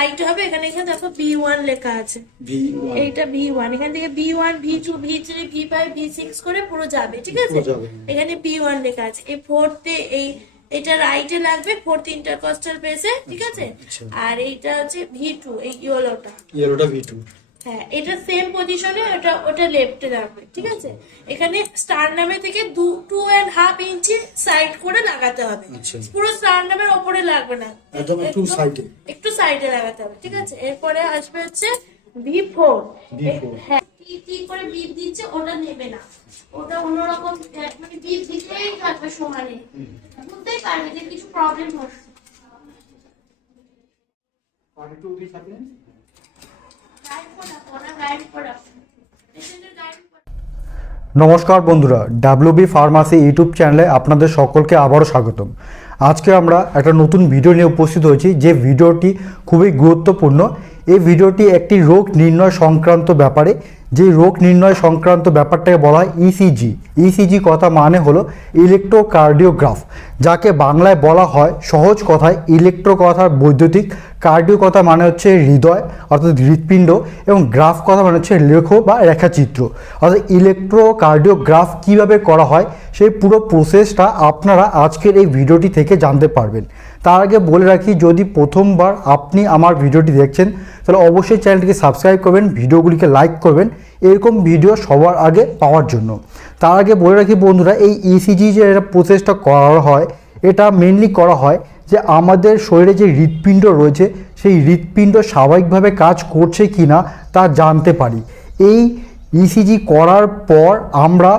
Right হবে এখানে দেখো B1 লেখা আছে, এইটা B1, এখান থেকে B1 B2 B3 B5 B6 করে পুরো যাবে, ঠিক আছে। এখানে B1 লেখা আছে। এই ফোর্থে এটা রাইটে লাগবে, ফোর্থ ইন্টারকস্টাল পেসে, ঠিক আছে। আর এইটা হচ্ছে V2, এই ইয়েলোটা V2। হ্যাঁ, এটা সেম পজিশনে, ওটা লেফটে রাখবে, ঠিক আছে। এখানে স্টারনামে থেকে 2.5 ইঞ্চি সাইড করে লাগাতে হবে, পুরো স্টারনামের উপরে লাগবে না, একটু সাইডে লাগাতে হবে, ঠিক আছে। এরপরে আসবে হচ্ছে V4। হ্যাঁ, টি করে বিপ দিচ্ছে, ওটা নেবে না, ওটা অন্যরকম, মানে বিপ দিতেই থাকবে সমানে, বুঝতেই পারবে যে কিছু প্রবলেম হচ্ছে। নমস্কার বন্ধুরা, ডাব্লিউবি ফার্মাসি ইউটিউব চ্যানেলে আপনাদের সকলকে আবারও স্বাগতম। আজকে আমরা একটা নতুন ভিডিও নিয়ে উপস্থিত হয়েছি, যে ভিডিওটি খুবই গুরুত্বপূর্ণ। এই ভিডিওটি একটি রোগ নির্ণয় সংক্রান্ত ব্যাপারে, যে রোগ নির্ণয় সংক্রান্ত ব্যাপারটাকে বলা হয় ইসিজি। ইসিজি কথা মানে হলো ইলেকট্রোকার্ডিওগ্রাফ, যাকে বাংলায় বলা হয় সহজ কথায় ইলেকট্রো কথার বৈদ্যুতিক, কার্ডিও কথা মানে হচ্ছে হৃদয় অর্থাৎ হৃৎপিণ্ড, এবং গ্রাফ কথা মানে হচ্ছে লেখ বা রেখাচিত্র। অর্থাৎ ইলেকট্রোকার্ডিওগ্রাফ কীভাবে করা হয় সেই পুরো প্রসেসটা আপনারা আজকের এই ভিডিওটি থেকে জানতে পারবেন। তার আগে বলে রাখি, যদি প্রথমবার আপনি আমার ভিডিওটি দেখছেন তাহলে অবশ্যই চ্যানেলটিকে সাবস্ক্রাইব করবেন, ভিডিওগুলিকে লাইক করবেন এরকম ভিডিও সবার আগে পাওয়ার জন্য। তার আগে বলে রাখি বন্ধুরা, এই ইসিজি যে প্রসেসটা করা হয়, এটা মেনলি করা হয় যে আমাদের শরীরে যে হৃৎপিণ্ড রয়েছে সেই হৃৎপিণ্ড স্বাভাবিকভাবে কাজ করছে কি না তা জানতে পারি। এই ইসিজি করার পর আমরা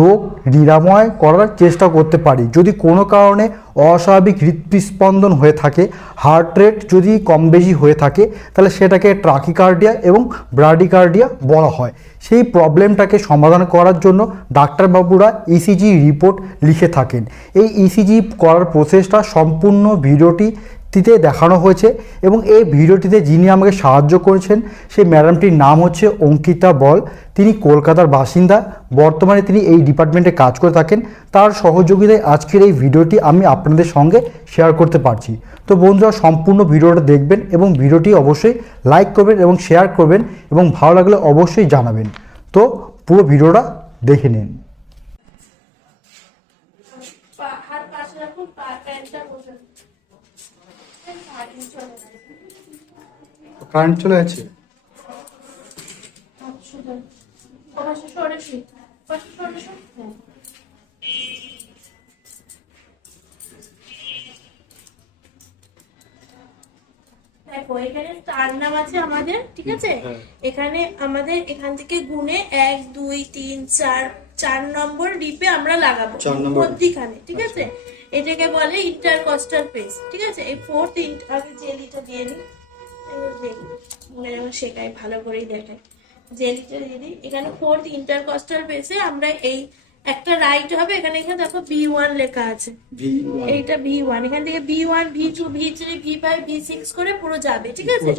রোগ নিরাময় করার চেষ্টা করতে পারি। যদি কোনো কারণে অস্বাভাবিক হৃৎস্পন্দন হয়ে থাকে, হার্ট রেট যদি কম বেশি হয়ে থাকে, তাহলে সেটাকে ট্রাকিকার্ডিয়া এবং ব্রাডিকার্ডিয়া বলা হয়। সেই প্রবলেমটাকে সমাধান করার জন্য ডাক্তারবাবুরা ইসিজি রিপোর্ট লিখে থাকেন। এই ইসিজি করার প্রসেসটা সম্পূর্ণ ভিডিওটিতে দেখানো হয়েছে, এবং এই ভিডিওটিতে যিনি আমাকে সাহায্য করেছেন সেই ম্যাডামটির নাম হচ্ছে অঙ্কিতা বল। তিনি কলকাতার বাসিন্দা, বর্তমানে তিনি এই ডিপার্টমেন্টে কাজ করে থাকেন। তার সহযোগিতায় আজকের এই ভিডিওটি আমি আপনাদের সঙ্গে শেয়ার করতে পারছি। তো বন্ধুরা, সম্পূর্ণ ভিডিওটা দেখবেন এবং ভিডিওটি অবশ্যই লাইক করবেন এবং শেয়ার করবেন, এবং ভালো লাগলে অবশ্যই জানাবেন। তো পুরো ভিডিওটা দেখে নিন। কারেন্ট চলে আছে। দেখো, এখানে স্টার নাম আছে আমাদের, ঠিক আছে। এখানে আমাদের এখান থেকে গুনে 1 2 3 4 নম্বর রিপে আমরা লাগাবো মধ্যিখানে, ঠিক আছে। এটাকে বলে ইন্টারকস্টাল পেস, ঠিক আছে। এই ফোর্থ আগে জেলিটা দিয়ে নিই, সেটাই ভালো করেই দেখাই। জেলিটা দিয়ে দিই। এখানে ফোর্থ ইন্টারকস্টাল পেসে আমরা এই একটা রাইট হবে, এখানে দেখো B1 লেখা আছে, এইটা B1, এখান থেকে B1 B2 B3 B5 B6 করে পুরো যাবে, ঠিক আছে।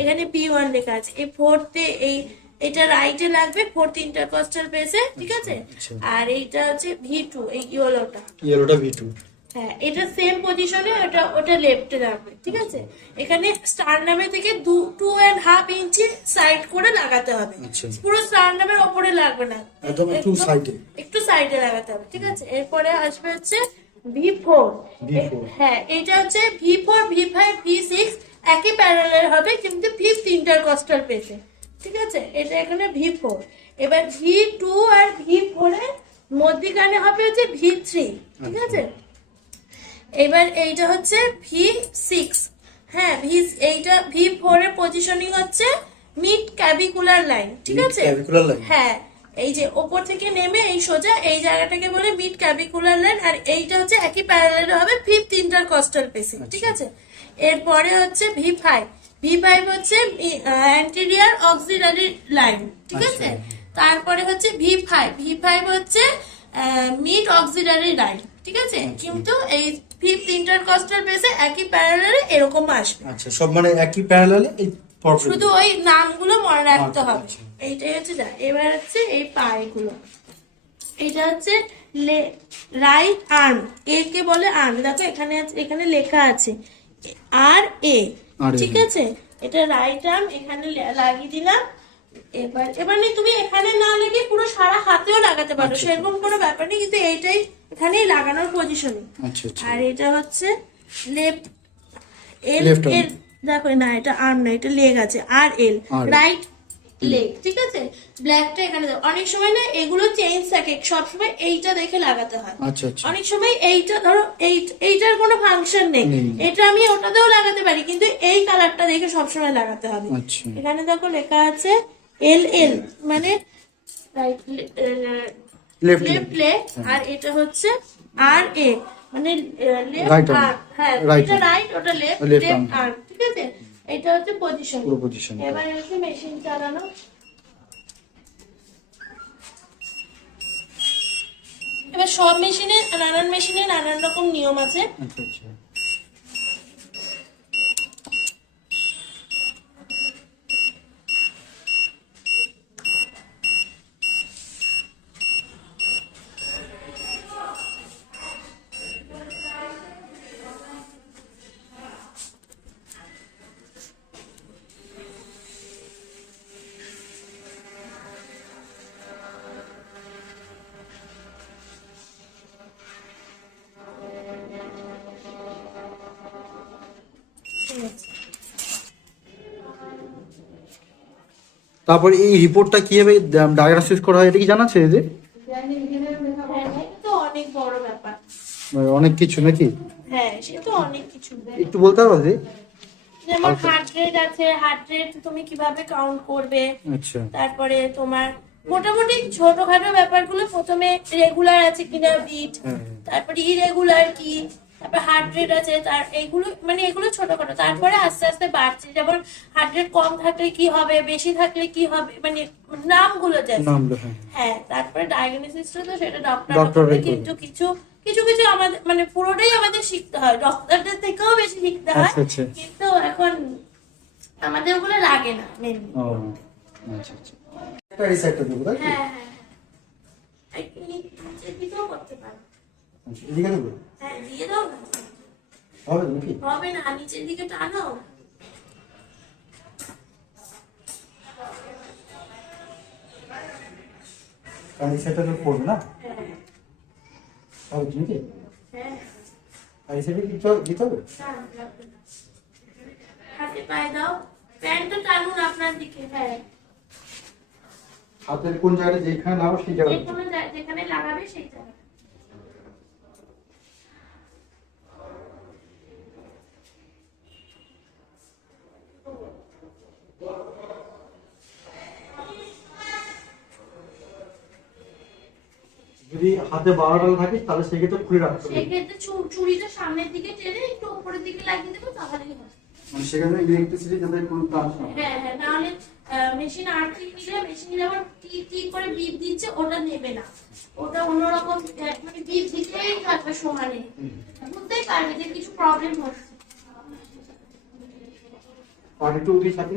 এখানে B1 লেখা আছে। এই ফোর্থে এটা রাইটে লাগবে, ফোর্থ ইন্টারকস্টাল পেসে, ঠিক আছে। আর এইটা হচ্ছে V2, এই ইয়েলোটা V2। হ্যাঁ, এটা সেম পজিশনে, ওটা লেফটে রাখবে, ঠিক আছে। এখানে স্টারনামে থেকে 2.5 ইঞ্চি সাইড করে লাগাতে হবে, পুরো স্টারনামের উপরে লাগবে না, একটু সাইডে লাগাতে হবে, ঠিক আছে। এরপরে আসবে হচ্ছে V4। হ্যাঁ, এটা হচ্ছে V4 V5 V6 একই প্যারালাল হবে, কিন্তু ফিফথ ইন্টারকস্টাল পেসে, ঠিক আছে। এটা এখানে V4। এবার V2 আর V4 এর মধ্যিখানে হবে হচ্ছে V3, ঠিক আছে। এবার এইটা হচ্ছে V6। হ্যাঁ, এইটা V4 এর পজিশনিং হচ্ছে মিড ক্যাভিকুলার লাইন, ঠিক আছে। হ্যাঁ, এই যে ওপর থেকে নেমে এই সোজা এই জায়গাটাকে বলে মিড ক্যাভিকুলার লাইন, আর এইটা হচ্ছে একই প্যারালাল হবে ফিফথ ইন্টারকস্টাল পেসে, ঠিক আছে। এরপরে হচ্ছে V5 হচ্ছে অ্যান্টেরিয়র অক্সিলারি লাইন, ঠিক আছে। তারপরে হচ্ছে V5 হচ্ছে মিড অক্সিলারি লাইন, ঠিক আছে। কিন্তু এই ফিফথ ইন্টারকস্টাল পেসে একই প্যারালালে এরকম আসবে। আচ্ছা, সব মানে একই প্যারালালে, এই শুধু ওই নামগুলো মনে রাখতে হবে। এইটাই হচ্ছে যা। এবার হচ্ছে এই পায়েগুলো, এটা হচ্ছে রাইট আর্ম, একে বলে আর্ম। দেখো এখানে লেখা আছে আর এ, ঠিক আছে। এটা রাইট আর্ম, এখানে লাগিয়ে দিলাম। এবার তুমি এখানে না লেগে পুরো সারা হাতেও লাগাতে পারো, সেরকম কোনো ব্যাপার নেই, কিন্তু এইটাই এখানেই লাগানোর পজিশন। আর এটা হচ্ছে লেফট এল এর, দেখো না এটা আর্ম না, এটা লেগ আছে, আর এল রাইট লেগ, ঠিক আছে। ব্ল্যাকটা এখানে দাও। অনেক সময় না এগুলো চেঞ্জ থাকে, সবসময় এইটা দেখে লাগাতে হয়। অনেক সময় এইটা ধরো এইটার কোনো ফাংশন নেই, এটা আমি ওটাতেও লাগাতে পারি, কিন্তু এই কালারটা দেখে সবসময় লাগাতে হবে। এখানে দেখো লেখা আছে এল এল, মানে রাইট লেফট লেগ, আর এটা হচ্ছে আর এ, মানে লেফট আর্ম। হ্যাঁ, এটা রাইট, ওটা লেফট, লেফট আর্ম, ঠিক আছে। এটা হচ্ছে পজিশন। এবার হচ্ছে মেশিন চালানো। এবার সব মেশিনে নানান রকম নিয়ম আছে। তারপরে এই রিপোর্টটা কিভাবে ডায়াগনোসিস করা হয় এটা কি জানা আছে? যে অনেক বড় ব্যাপার, অনেক কিছু নাকি? হ্যাঁ সে তো অনেক কিছু। একটু বলতে পারবে? যেমন হার্ট রেট আছে, হার্ট রেট তুমি কিভাবে কাউন্ট করবে। আচ্ছা। তারপরে তোমার মোটামুটি ছোটখাটো ব্যাপারগুলো, প্রথমে রেগুলার আছে কিনা বিট, তারপরে ইরেগুলার কি, তারপর হার্ট রেট আছে, তার এইগুলো মানে এগুলো ছোটখাটো। তারপরে আস্তে আস্তে বাড়ছে, যেমন হার্ট রেট কম থাকলে কি হবে, বেশি থাকলে কি হবে, মানে নামগুলো যাচ্ছে। হ্যাঁ, তারপরে ডায়াগনোসিসটা তো সেটা ডক্টর, কিন্তু কিছু কিছু কিছু আমাদের মানে পুরোটাই আমাদের শিখতে হয়, ডক্টরদের থেকেও বেশি শিখতে হয়। কিন্তু এখন আমাদের ওগুলো লাগে না মেনলি। একটা রিসাইটটা দেব, তাই? হ্যাঁ হ্যাঁ, একটু নিচে দিকেও করতে পারো। এদিকে দেব? হ্যাঁ দিয়ে দাও না। হবে নাকি? হবে না, নিচের দিকে টানো। কালি সেটা তো পড়বে না? হ্যাঁ হবে নাকি? হ্যাঁ, কালি সেটা দিতে হবে? হাতে পায়ে দাও, প্যান্টটা টানুন আপনার দিকে। হ্যাঁ, হাতের কোন জায়গাটা যেখানে লাগাবো সেই জায়গাটা, যেখানে লাগাবে সেই জায়গা। যদি হাতে বাড়াটা থাকে তাহলে সেক্ষেত্রে খুলে রাখতে হবে। সেক্ষেত্রে চুড়িটা সামনের দিকে টেনে একটু উপরের দিকে লাগিয়ে দেবো, তাহলেই হবে। মানে সেখানে ইলেকট্রিসিটি যাতে কোনো কাজ না হয়। হ্যাঁ হ্যাঁ, নাহলে মেশিন আর্থিং নিলে মেশিন যেমন টিক করে বিপ দিচ্ছে, ওটা নেবে না, ওটা অন্যরকম মানে বিপ দিতেই থাকবে সমানে, বুঝতেই পারবে যে কিছু প্রবলেম হচ্ছে। আর একটু উঠে থাকে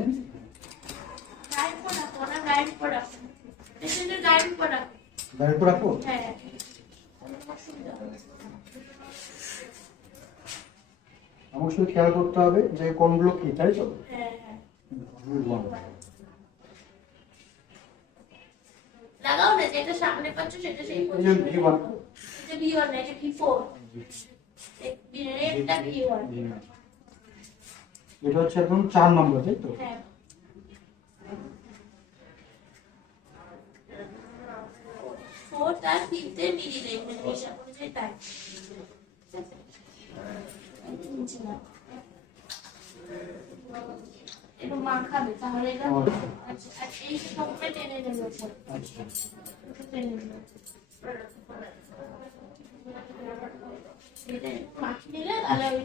গাইড করে রাখো, ওটা গাইড করে রাখো, পেশেন্টের গাইড করে রাখো। গাইড করে রাখো? হ্যাঁ, অনেক অসুবিধা হবে। আমাকে শুধু খেয়াল করতে হবে যে কোনগুলো কি, তাই তো? হ্যাঁ হ্যাঁ, লাগাও না, যেটা সামনে পাচ্ছ সেটা সেই পজিশন। V1, এটা V1 না, এটা V4, রেডটা V1। এটা হচ্ছে একদম 4 নম্বর, তাই তো? হ্যাঁ, 4 তার 5 এর মিডিলে, মানে হিসাব অনুযায়ী তাই। একটু মাখাবে, তাহলে এটা আচ্ছা, আর এই সবটা টেনে নেবে। আচ্ছা, টেনে নেবে, এটা মাখিয়ে নিলে তাহলে ওই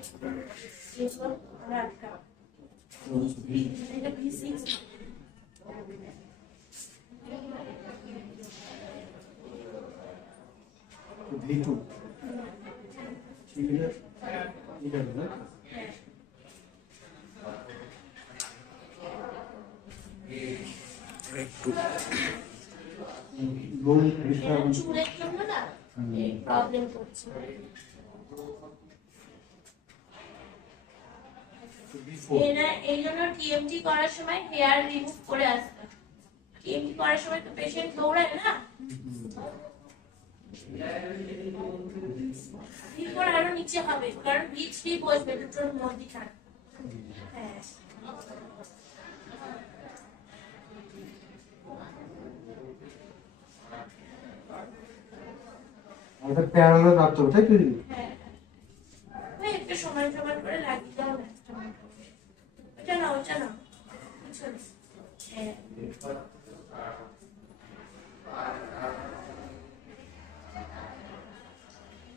এসব রাখা। এটা V6, V2 ঠিক আছে, এটা না একটু লোন বিষয় চুলের জন্য না এই প্রবলেম করছে। V6 এরা এই জন্য টিএমটি করার সময় হেয়ার রিমুভ করে আসবে। টিএমটি করার সময় তো পেশেন্ট দৌড়ায় না, এরপর আরো নিচে হবে, কারণ V3 বসবে দুটোর মধ্যে থাকবে। হ্যাঁ এটা প্যারালাল রাখতে হবে, তাই তো দিদি? হ্যাঁ একটু সমান সমান করে লাগিয়ে দাও না, এটা না ওটা না পিছনে। হ্যাঁ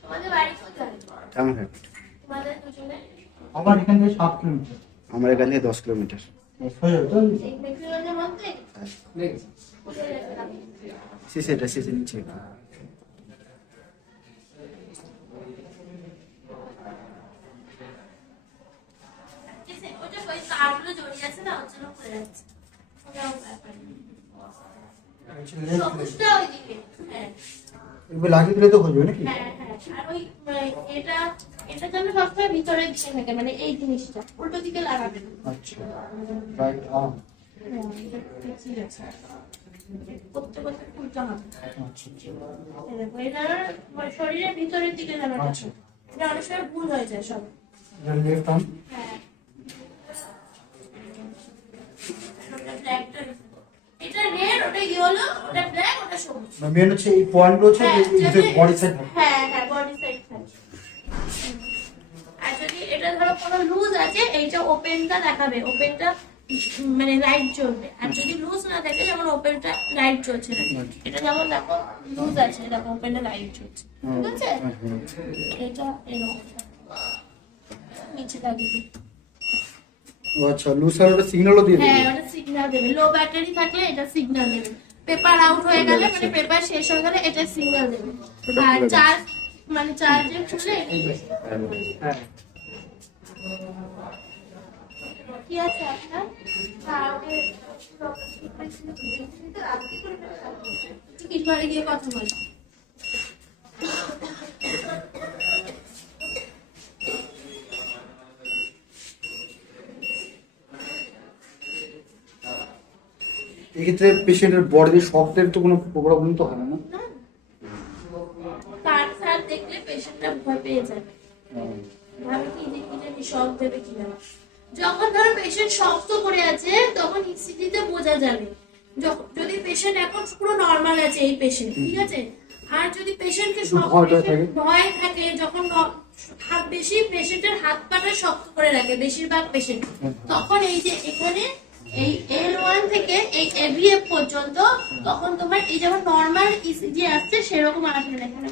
তোমাদের বাড়ি কোথায়? তোমাদের দুজনে? আমার এখান থেকে 7 কিলোমিটার। আমার এখান থেকে 10 কিলোমিটার। এই মেট্রোলনের মধ্যে কোথায় যাবে? সিসেটা সিসে নিচে। ওটা ওই তারগুলো জড়িয়ে আছে না, ওর জন্য খুলে যাচ্ছে। ওটাও ব্যাপার নেই। সবুজটা ওইদিকে। হ্যাঁ এগুলো লাগিয়ে দিলে তো হয়ে যাবে নাকি? হ্যাঁ হ্যাঁ। আর ওই এটা এটা যেন সবসময় ভিতরের দিকে থাকে, মানে এই জিনিসটা উল্টো দিকে লাগাবে না। আচ্ছা, রাইট আর্ম। হ্যাঁ, এটা ঠিক আছে। করতে করতে উল্টো হবে। আচ্ছা এই দেখো, এটা শরীরের ভিতরের দিকে যেন থাকে। আচ্ছা। এটা অনেক সময় ভুল হয়ে যায় সব। এটা লেফট আর্ম। হ্যাঁ ওটা ব্ল্যাকটা, এটা রেড, ওটা ইয়েলো, ওটা ব্ল্যাক, ওটা সবুজ। মেন হচ্ছে এই পয়েন্টগুলো হচ্ছে হ্যাঁ, যে বডি সাইড থাকে। হ্যাঁ হ্যাঁ বডি সাইড থাকে। আর যদি এটা ধরো কোনো লুজ আছে, এইটা ওপেনটা দেখাবে, ওপেনটা মানে লাইট জ্বলবে। আর যদি লুজ না থাকে, যেমন ওপেনটা লাইট জ্বলছে না, এটা যেমন দেখো লুজ আছে, দেখো ওপেনটা লাইট জ্বলছে, ঠিক আছে? এটা এরকম নিচে লাগিয়ে দিই। ও আচ্ছা, লুসার ওটা সিগন্যালও দিয়ে দেবে। হ্যাঁ ওটা সিগন্যাল দেবে। লো ব্যাটারি থাকলে এটা সিগন্যাল দেবে। পেপার আউট হয়ে গেলে, মানে পেপার শেষ হয়ে গেলে এটা সিগন্যাল দেবে। আর চার্জ মানে চার্জে খুলে হ্যাঁ কি আছে আপনার? টিকিট ঘরে গিয়ে কথা বল। এক্ষেত্রে পেশেন্টের বডি শক্তের তো কোনো প্রবলেম তো হয় না? তার সার দেখলে পেশেন্টটা ভয় পেয়ে যাবে, ভাবে কি যে কি জানি শক দেবে কিনা। যখন ধরো পেশেন্ট শক্ত করে আছে, তখন ইসিজি তে বোঝা যাবে। যদি পেশেন্ট এখন পুরো নরমাল আছে এই পেশেন্ট, ঠিক আছে? আর যদি পেশেন্টকে ভয় থাকে, যখন হাত বেশি পেশেন্টের হাত পাটা শক্ত করে রাখে বেশিরভাগ পেশেন্ট, তখন এই যে এখানে এই L1 থেকে এই AVF পর্যন্ত, তখন তোমার এই যেমন নরমাল ইসিজি আসছে সেরকম আসবে না। এখানে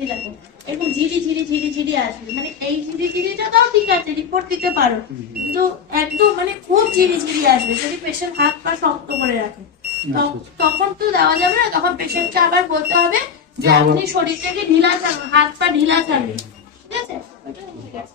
এই দেখো এরকম ঝিরি ঝিরি ঝিরি ঝিরি আসবে, মানে এই ঝিরি ঝিরিটা তাও ঠিক আছে, রিপোর্ট দিতে পারো, কিন্তু একদম মানে খুব ঝিরি ঝিরি আসবে যদি পেশেন্ট হাত পা শক্ত করে রাখে। তখন তো দেওয়া যাবে না, তখন পেশেন্টকে আবার বলতে হবে যে আপনি শরীরটাকে ঢিলা ছাড়ুন, হাত পা ঢিলা ছাড়ুন, ঠিক আছে? ঠিক আছে।